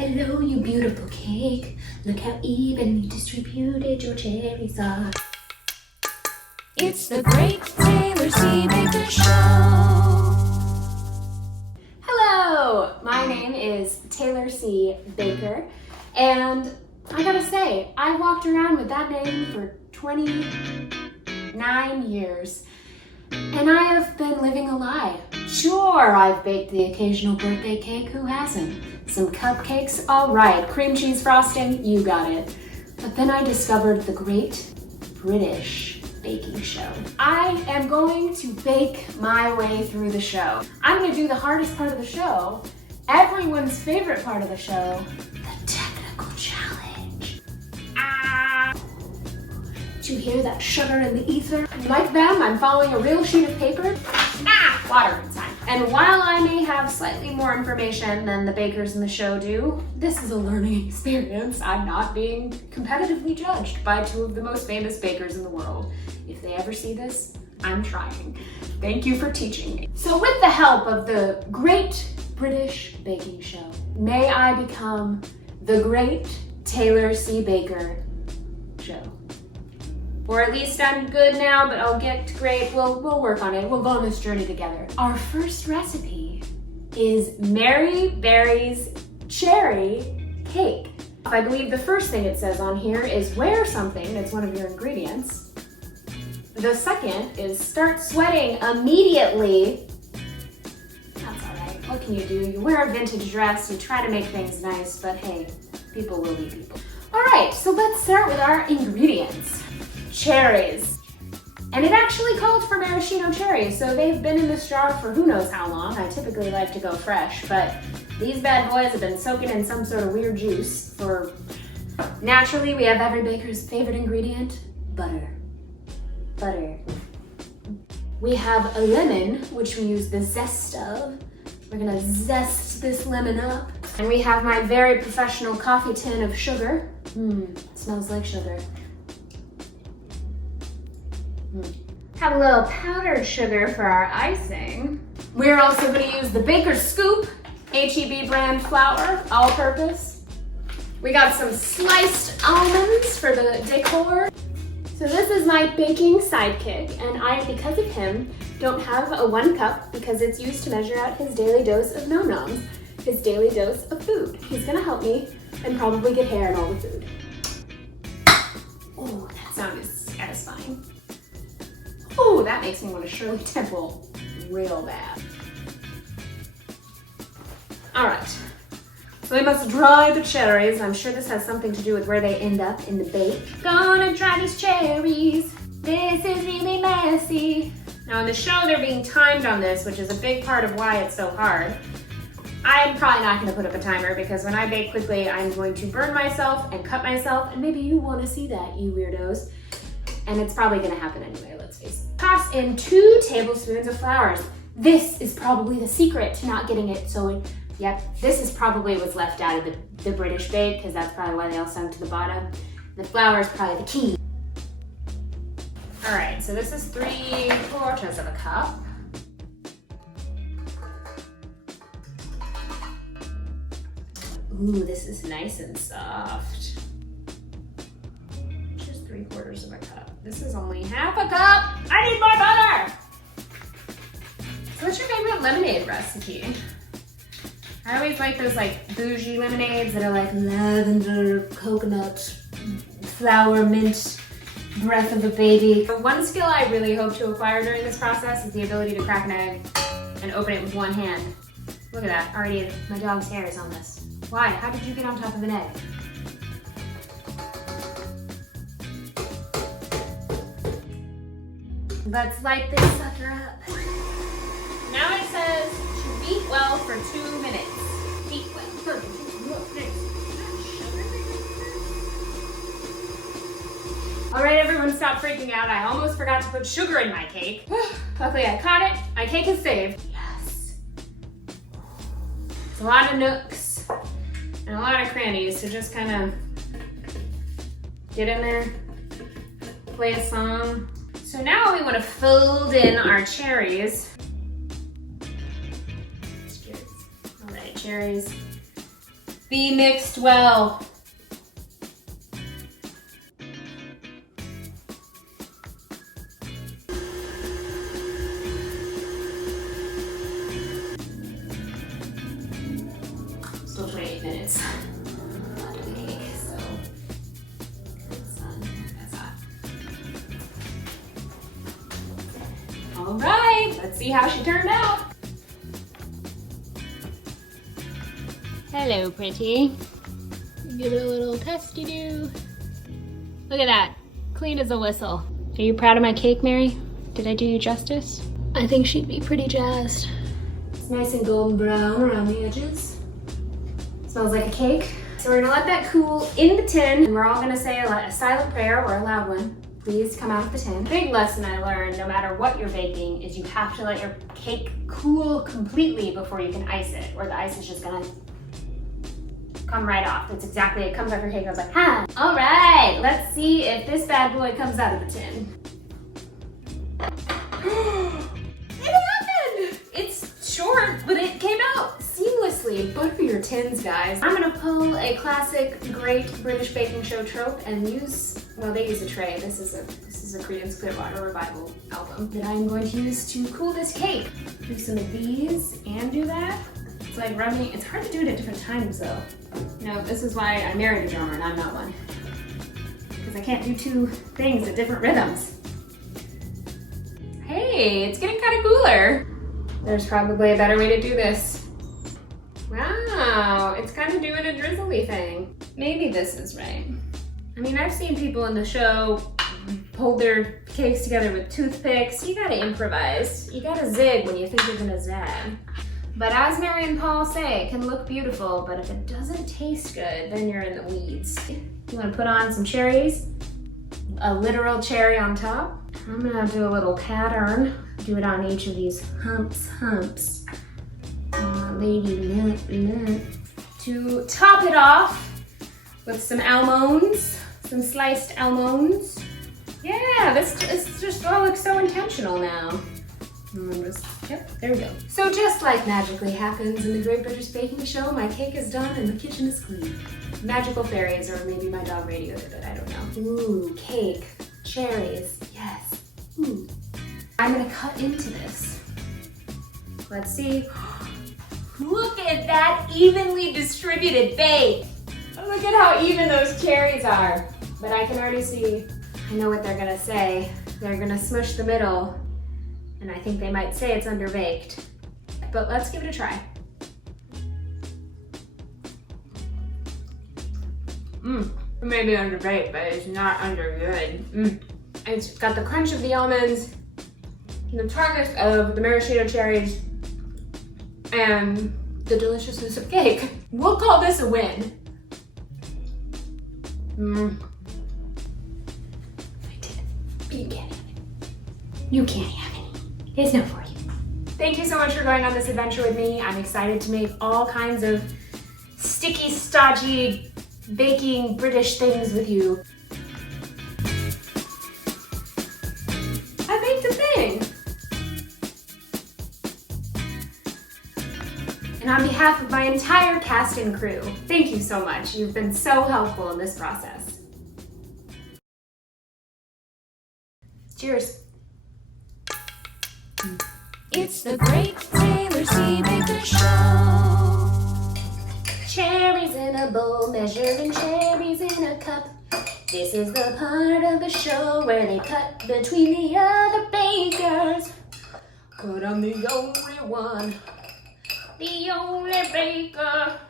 Hello, you beautiful cake. Look how evenly distributed your cherries are. It's the Great Taylor C. Baker Show. Hello, my name is Taylor C. Baker, and I gotta say, I walked around with that name for 29 years, and I have been living a lie. Sure, I've baked the occasional birthday cake, who hasn't? Some cupcakes, all right. Cream cheese frosting, you got it. But then I discovered the Great British Baking Show. I am going to bake my way through the show. I'm gonna do the hardest part of the show, everyone's favorite part of the show, the technical challenge. Do you hear that shudder in the ether? Like them, I'm following a real sheet of paper. Water inside. And while I may have slightly more information than the bakers in the show do, this is a learning experience. I'm not being competitively judged by two of the most famous bakers in the world. If they ever see this, I'm trying. Thank you for teaching me. So with the help of the Great British Baking Show, may I become the Great Taylor C. Baker Show. Or at least I'm good now, but I'll get great. We'll work on it. We'll go on this journey together. Our first recipe is Mary Berry's cherry cake. I believe the first thing it says on here is wear something. That's one of your ingredients. The second is start sweating immediately. That's all right. What can you do? You wear a vintage dress, you try to make things nice, but hey, people will be people. All right, so let's start with our ingredients. Cherries. And it actually called for maraschino cherries, so they've been in this jar for who knows how long. I typically like to go fresh, but these bad boys have been soaking in some sort of weird juice for... Naturally, we have every baker's favorite ingredient, butter. Butter. We have a lemon, which we use the zest of. We're gonna zest this lemon up. And we have my very professional coffee tin of sugar. Smells like sugar. Have a little powdered sugar for our icing. We're also going to use the Baker's Scoop HEB brand flour, all purpose. We got some sliced almonds for the decor. So this is my baking sidekick, and I, because of him, don't have a 1 cup because it's used to measure out his daily dose of nom-noms, his daily dose of food. He's going to help me and probably get hair in all the food. Oh, that sound is satisfying. Oh, that makes me want to Shirley Temple real bad. All right, so we must dry the cherries. I'm sure this has something to do with where they end up in the bake. Gonna dry these cherries. This is really messy. Now in the show, they're being timed on this, which is a big part of why it's so hard. I'm probably not gonna put up a timer because when I bake quickly, I'm going to burn myself and cut myself, and maybe you wanna see that, you weirdos. And it's probably gonna happen anyway, let's face it. Toss in 2 tablespoons of flour. This is probably the secret to not getting it so, yep, this is probably what's left out of the British bake, because that's probably why they all sunk to the bottom. The flour is probably the key. All right, so this is 3/4 of a cup. Ooh, this is nice and soft. 3/4 of a cup. This is only half a cup. I need more butter. So what's your favorite lemonade recipe? I always like those like bougie lemonades that are like lavender, coconut, flower, mint, breath of a baby. One skill I really hope to acquire during this process is the ability to crack an egg and open it with one hand. Look at that, already my dog's hair is on this. Why? How did you get on top of an egg? Let's light this sucker up. Now it says to beat well for 2 minutes. Beat well for 2 minutes. All right, everyone stop freaking out. I almost forgot to put sugar in my cake. Luckily I caught it. My cake is saved. Yes. It's a lot of nooks and a lot of crannies, so just kind of get in there, play a song. So now we want to fold in our cherries. Cheers. All right, cherries. Be mixed well. Still 28 minutes. So that's hot. All right, let's see how she turned out. Hello, pretty. Give it a little testy do. Look at that, clean as a whistle. Are you proud of my cake, Mary? Did I do you justice? I think she'd be pretty jazzed. It's nice and golden brown around the edges. Smells like a cake. So we're gonna let that cool in the tin, and we're all gonna say a silent prayer or a loud one. Please come out of the tin. Big lesson I learned, no matter what you're baking, is you have to let your cake cool completely before you can ice it, or the ice is just gonna come right off. That's exactly, it comes off your cake, I was like, ha! All right, let's see if this bad boy comes out of the tin. It happened! It's short, but it came out seamlessly. Butter your tins, guys. I'm gonna pull a classic, great British baking show trope and use, well, they use a tray. This is a Creedence Clearwater Revival album that I'm going to use to cool this cake. Do some of these and do that. It's like rubbing, it's hard to do it at different times though. You know, this is why I married a drummer and I'm not one. Because I can't do two things at different rhythms. Hey, it's getting kind of cooler. There's probably a better way to do this. Wow, it's kind of doing a drizzly thing. Maybe this is right. I mean, I've seen people in the show hold their cakes together with toothpicks. You gotta improvise. You gotta zig when you think you're gonna zag. But as Mary and Paul say, it can look beautiful, but if it doesn't taste good, then you're in the weeds. You wanna put on some cherries, a literal cherry on top. I'm gonna do a little pattern. Do it on each of these humps. To top it off with some almonds, some sliced almonds. Yeah, this just all looks so intentional now. Yep, there we go. So just like magically happens in the Great British Baking Show, my cake is done and the kitchen is clean. Magical fairies, or maybe my dog radioed it, I don't know. Ooh, cake, cherries, yes. Ooh. I'm gonna cut into this. Let's see. Look at that evenly distributed bake. Look at how even those cherries are. But I can already see, I know what they're gonna say. They're gonna smush the middle. And I think they might say it's underbaked. But let's give it a try. It may be underbaked, but it's not undergood. It's got the crunch of the almonds, the tartness of the maraschino cherries, and the deliciousness of cake. We'll call this a win. I did it. But you can't have it. You can't have it. It's not for you. Thank you so much for going on this adventure with me. I'm excited to make all kinds of sticky, stodgy, baking British things with you. I baked a thing. And on behalf of my entire cast and crew, thank you so much. You've been so helpful in this process. Cheers. It's the Great Taylor C. Baker Show. Cherries in a bowl, measured in cherries in a cup. This is the part of the show where they cut between the other bakers. But I'm the only one, the only baker.